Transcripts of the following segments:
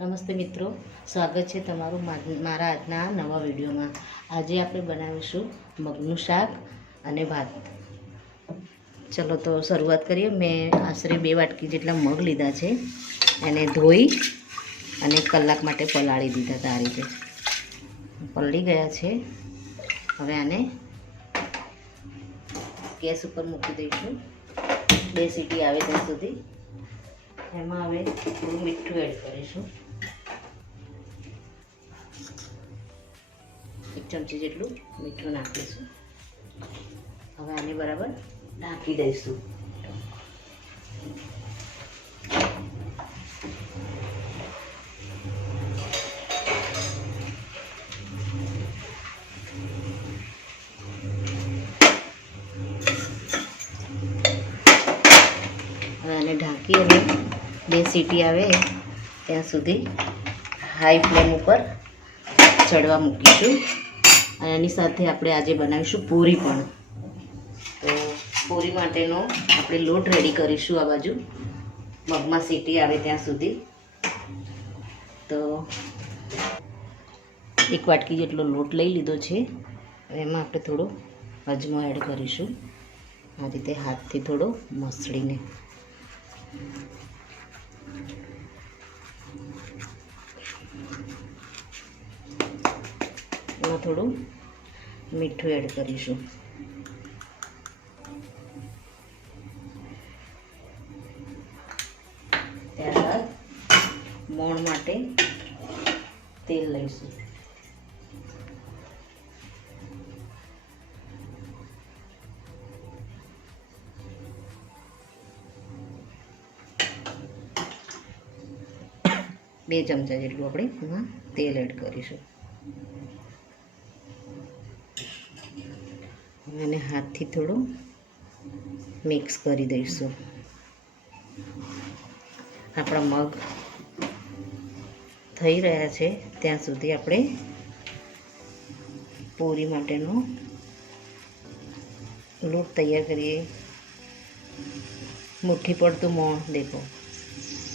નમસ્તે મિત્રો, સ્વાગત છે તમારું મારા આજના નવા વિડીયોમાં. આજે આપણે બનાવીશું મગનું શાક અને ભાત. ચલો તો શરૂઆત કરીએ. મેં આશરે બે વાટકી જેટલા મગ લીધા છે. એને ધોઈ અને કલાક માટે પલાળી દીધા હતા આ રીતે. પલળી ગયા છે. હવે આને ગેસ ઉપર મૂકી દઈશું. બે સીટી આવે ત્યાં સુધી. એમાં હવે થોડું મીઠું એડ કરીશું. ચમચી જેટલું મીઠું નાખીશું. હવે આને બરાબર ઢાંકી દઈશું. આને ઢાંકી અને બે સીટી આવે ત્યાં સુધી હાઈ ફ્લેમ ઉપર ચડવા મૂકીશું. અને એની સાથે આપણે આજે બનાવીશું પૂરી પણ. તો પૂરી માટેનો આપણે લોટ રેડી કરીશું આ બાજુ. મગમાં સીટી આવે ત્યાં સુધી. તો એક વાટકી જેટલો લોટ લઈ લીધો છે. એમાં આપણે થોડો અજમો એડ કરીશું. આ રીતે હાથથી થોડો મસળીને. એમાં થોડું મીઠું એડ કરીશું. ત્યારબાદ મોણ માટે તેલ લઈશું. બે ચમચા જેટલું આપણે એમાં તેલ એડ કરીશું. એને હાથથી થોડું મિક્સ કરી દઈશું. આપણા મગ થઈ રહ્યા છે, ત્યાં સુધી આપણે પૂરી માટેનો લોટ તૈયાર કરીએ. મુઠ્ઠી પડતું મોણ, દેખો,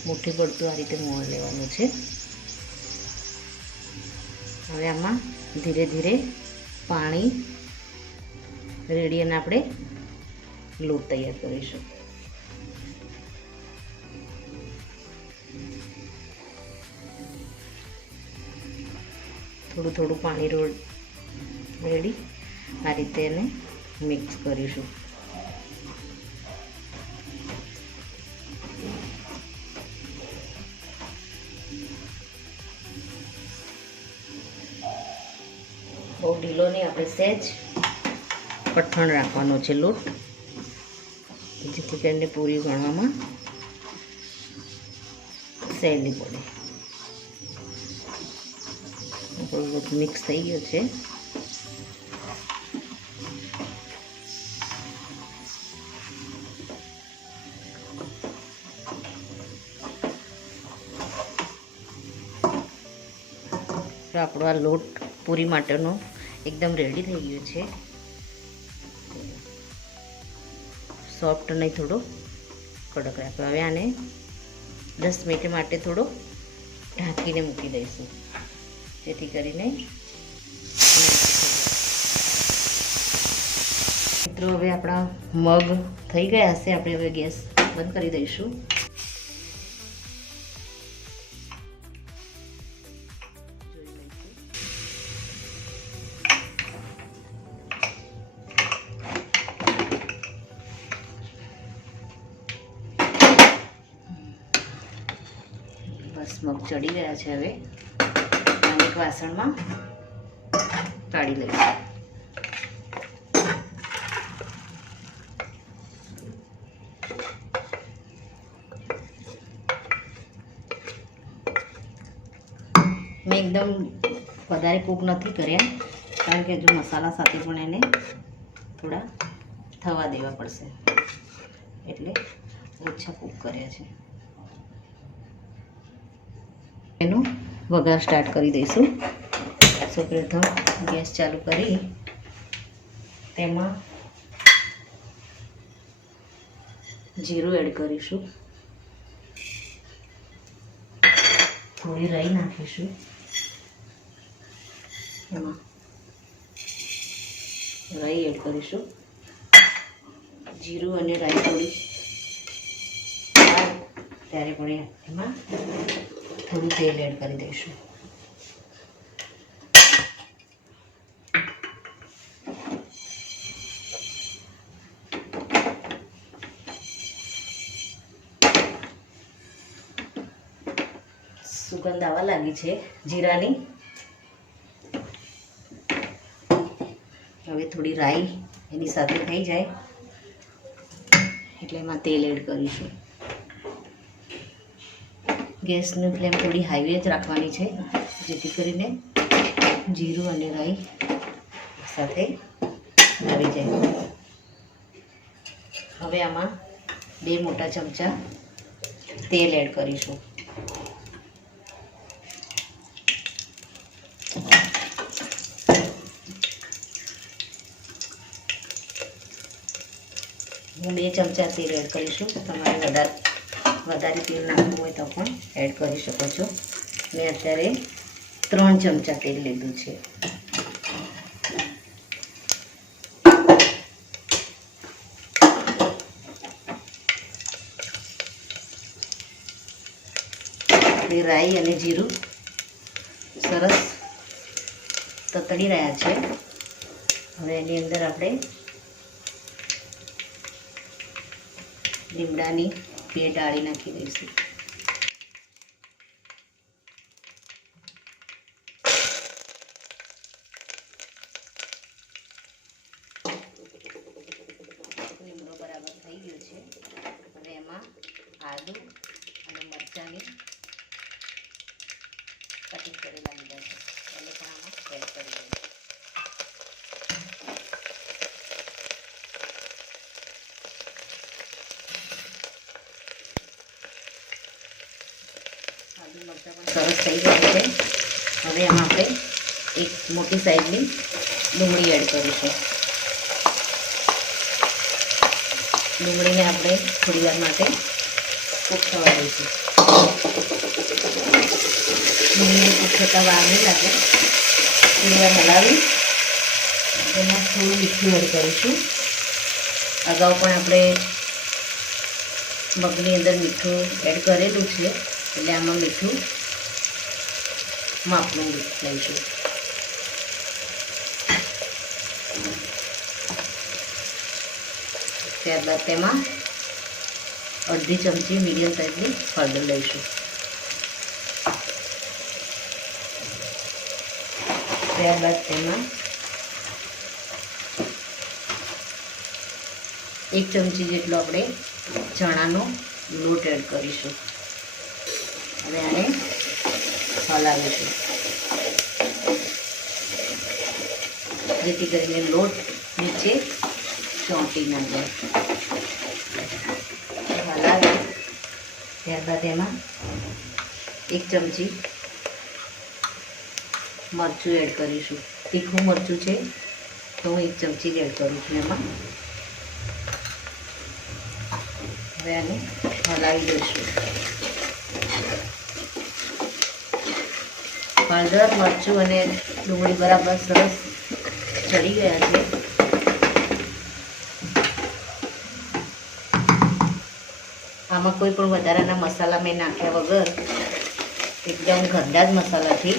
મુઠ્ઠી પડતું આ રીતે મોણ લેવાનું છે. હવે આમાં ધીરે ધીરે પાણી રેડી અને આપણે લોટ તૈયાર કરીશું. થોડું થોડું પાણી રોડ રેડી. આ રીતે એને મિક્સ કરીશું. બહુ ઢીલો નહીં આપણે સહેજ કઠણ રાખવાનો છે લોટ. જેથી કરીને પૂરી ગણવામાં સહેલી પડે આપણો લોટ મિક્સ થઈ ગયો છે. આપણો આ લોટ પૂરી માટેનો એકદમ રેડી થઈ ગયો છે. સોફ્ટ નહીં, થોડો કડક રાખ્યો હવે આને દસ મિનિટ માટે થોડો ઢાંકીને મૂકી દઈશું. જેથી કરીને મિત્રો, હવે આપણા મગ થઈ ગયા હશે. આપણે હવે ગેસ બંધ કરી દઈશું. બસ મગ ચડી ગયા છે હવે. એક વાસણમાં કાઢી લઈશું. મેં એકદમ વધારે કૂક નથી કર્યા, કારણ કે જો મસાલા સાથે પણ એને થોડા થવા દેવા પડશે. એટલે ઓછા કૂક કર્યા છે. એનો વઘાર સ્ટાર્ટ કરી દઈશું. સૌપ્રથમ ગેસ ચાલુ કરી. તેમાં જીરું એડ કરીશું. થોડી રાઈ નાખીશું. એમાં રાઈ એડ કરીશું. જીરું અને રાઈ થોડી ત્યારે પણ એમાં થોડું તેલ એડ કરી દઈશું. સુગંધ આવવા લાગી છે જીરાની. હવે થોડી રાઈ એની સાથે થઈ જાય. એટલે એમાં તેલ એડ કરીશું. ગેસની ફ્લેમ થોડી હાઈવે જ રાખવાની છે, જેથી કરીને જીરું અને રાઈ સાથે આવી જાય. હવે આમાં બે મોટા ચમચા તેલ એડ કરીશું. હું બે ચમચા તેલ એડ કરીશું, તમારે વધારે વધારે તેલ નાખવું હોય તો પણ એડ કરી શકો છો. મેં અત્યારે ત્રણ ચમચા તેલ લીધું છે. રાઈ અને જીરું સરસ તતડી રહ્યા છે. હવે એની અંદર આપણે લીમડાની બે ડાળી નાખી દઈશું લીમડો બરાબર થઈ ગયો છે હવે એમાં આદુ અને મરચાંની કટિંગ કરેલા લીધા છે એને પણ આમાં એડ કરી દઈશું આદુ મરચાં પણ સરસ થઈ ગયા છે હવે એમાં આપણે એક મોટી સાઈઝની ડુંગળી એડ કરીશું ડુંગળીને આપણે થોડી વાર માટે કૂક થવા દઈશું ડુંગળીને કૂક થતાં વાર નહીં લાગે થોડી વાર હલાવી એમાં થોડું મીઠું એડ કરીશું અગાઉ પણ આપણે મગની અંદર મીઠું એડ કરેલું છે એટલે આમાં મીઠું માપનું લઈશું ત્યારબાદ તેમાં અડધી ચમચી મીડિયમ સાઇઝની હળદર લઈશું. ત્યારબાદ તેમાં એક ચમચી જેટલો આપણે ચણાનો લોટ એડ કરીશું. હવે આને હલાવીશું. જેથી કરીને લોટ નીચે ચોંટી ના જાય. હલાવી. ત્યારબાદ એમાં એક ચમચી મરચું એડ કરીશું. તીખું મરચું છે, તો હું એક ચમચી એડ કરું છું એમાં. હવે આને હલાવી દઈશું. હળદર મરચું અને ડુંગળી બરાબર સરસ ચડી ગયા છે. આમાં કોઈ પણ વધારાના મસાલા મેં નાખ્યા વગર એકદમ ઘરડા જ મસાલાથી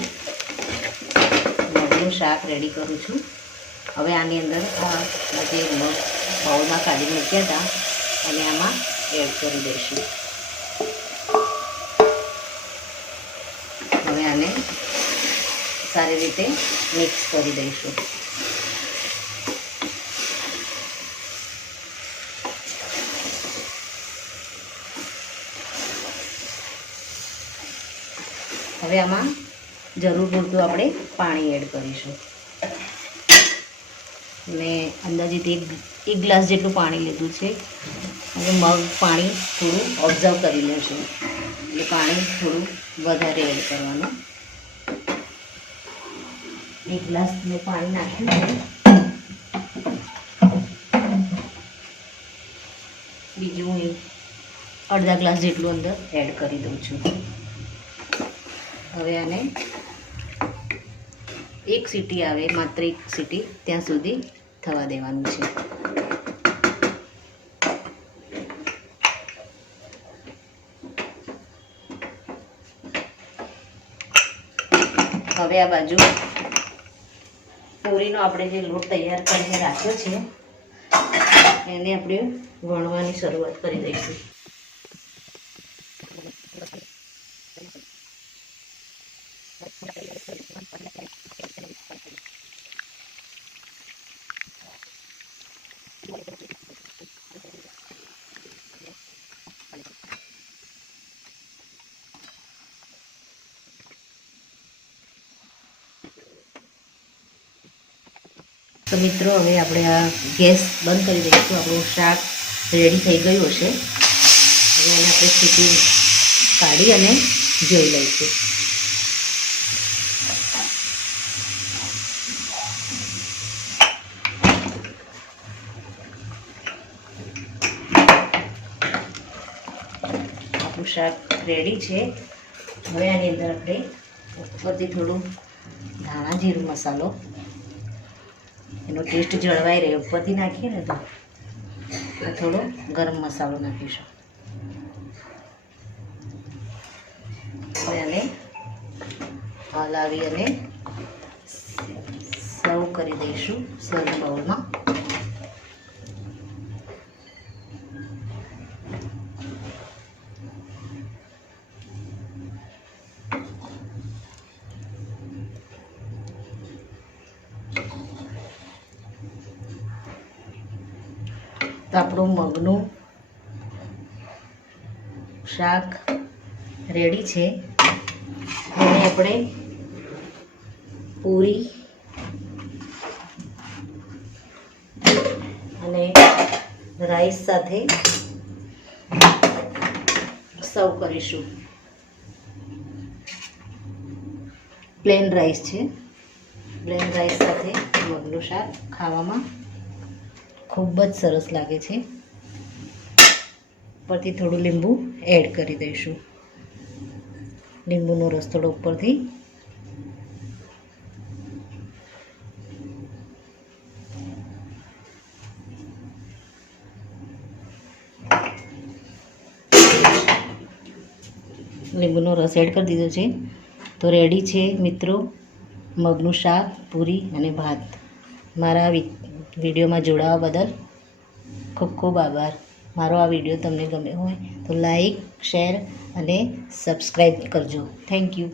મગનું શાક રેડી કરું છું. હવે આની અંદર આ જે બાઉલમાં કાઢી મૂક્યા હતા અને આમાં એડ કરી દઈશું હવે આને સારી રીતે મિક્સ કરી દઈશું. હવે આમાં જરૂર પૂરતું આપણે પાણી એડ કરીશું. મેં અંદાજિત એક એક ગ્લાસ જેટલું પાણી લીધું છે. અને મગ પાણી થોડું ઓબ્ઝર્વ કરી લેશું. એટલે પાણી થોડું વધારે એડ કરવાનો. એક ગ્લાસ મેં પાણી નાખ્યું બીજું હું અડધા ગ્લાસ જેટલું અંદર એડ કરી દઉં છું. હવે આને એક સીટી આવે, માત્ર એક સીટી ત્યાં સુધી થવા દેવાનું છે. હવે આ બાજુ પૂરીનો આપણે જે લોટ તૈયાર કરીને રાખ્યો છે એને આપણે વણવાની શરૂઆત કરી દઈશું. તો મિત્રો, હવે આપણે આ ગેસ બંધ કરી દઈશું. આપણું શાક રેડી થઈ ગયું હશે. હવે એને આપણે સીટી કાઢી અને જોઈ લઈશું. આપણું શાક રેડી છે. હવે આની અંદર આપણે ઉપરથી થોડું ધાણા જીરું મસાલો એનો ટેસ્ટ જળવાઈ રહે ઉપરથી નાખીએ ને તો થોડો ગરમ મસાલો નાખીશું. હવે આને હલાવી અને સર્વ કરી દઈશું. સર્વ બાઉલમાં તો આપણું મગનું શાક રેડી છે. અને આપણે પૂરી અને રાઈસ સાથે સર્વ કરીશું. પ્લેન રાઈસ છે. પ્લેન રાઈસ સાથે મગનું શાક ખાવામાં ખૂબ જ સરસ લાગે છે. ઉપરથી થોડું લીંબુ એડ કરી દઈશું. લીંબુનો રસ થોડો ઉપરથી. લીંબુનો રસ એડ કરી દીધો છે. તો રેડી છે મિત્રો મગનું શાક, પૂરી અને ભાત. મારા વિડીયોમાં જોડાવા બદલ ખૂબ ખૂબ આભાર. મારો આ વીડિયો તમને ગમે હોય તો લાઈક શેર અને સબસ્ક્રાઈબ કરજો. Thank you